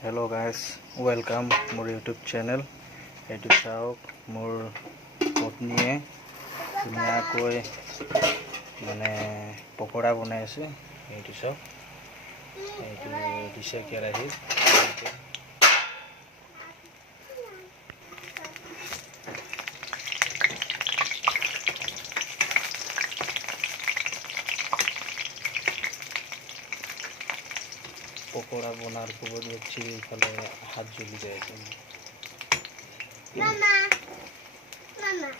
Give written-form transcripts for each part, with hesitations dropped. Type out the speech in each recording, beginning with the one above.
Hello guys, welcome মোৰ YouTube channel. এইটো চাওক মোৰ পত্নীয়ে ধুনীয়াকৈ মানে পকোৰা বনাই আছে। এইটো চাওক, এইটো দিছে কেৰাহীত। পকোড়া বনার খবর দেখছি এখানে হাত জ্বলি যায়। মামা মামা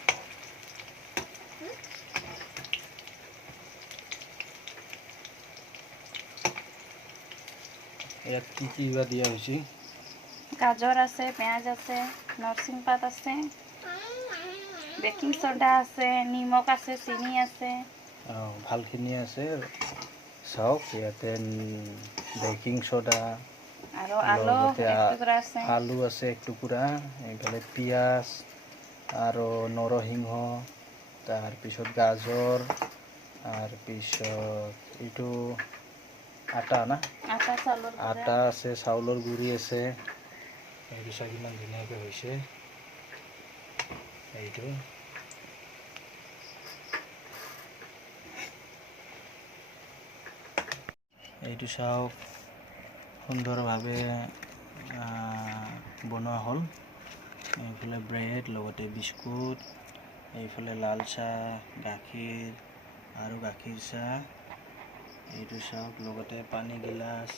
ইয়াত কি বা দিয়া হয়েছে? গাজর আছে, পেঁয়াজ আছে, নরসিং পাত আছে, বেকিং সোডা আছে, নিমখ আছে, চিনি আছে। ভালখিনি আছে। চাওক ইয়াতে বেকিং সোডা আৰু আলু আছে এক টুকুৰা, এইফালে পিঁয়াজ আৰু নৰসিংহ, তাৰপিছত গাজৰ, তাৰপিছত এইটো আটা না, আটা আছে, চাউলৰ গুড়ি আছে। এইটো চাই কিমান ধুনীয়াকৈ হৈছে। এইটো চাওক সুন্দৰভাৱে বনোৱা হ'ল। এইফালে ব্ৰেড লগতে বিস্কুট, এইফালে লাল চাহ, গাখীৰ আৰু গাখীৰ চাহ। এইটো চাওক লগতে পানী গিলাচ।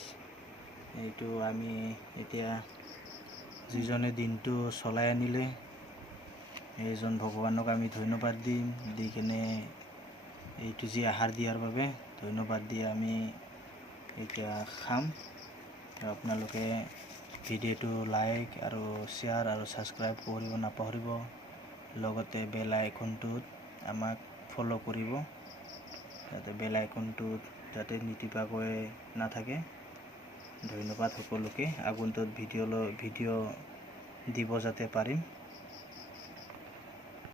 এইটো আমি এতিয়া যিজনে দিনটো চলাই আনিলে এইজন ভগৱানক আমি ধন্যবাদ দিম, দি কিনে এইটো যি আহাৰ দিয়াৰ বাবে ধন্যবাদ দি আমি এতিয়া খাম। আপোনালোকে ভিডিঅ'টো লাইক আৰু শ্বেয়াৰ আৰু ছাবস্ক্ৰাইব কৰিব নাপাহৰিব। লগতে বেল আইকনটোত আমাক ফ'ল' কৰিব, যাতে বেল আইকনটোত যাতে নিটিপাকৈ নাথাকে। ধন্যবাদ সকলোকে। আগন্তুক ভিডিঅ' দিব যাতে পাৰিম।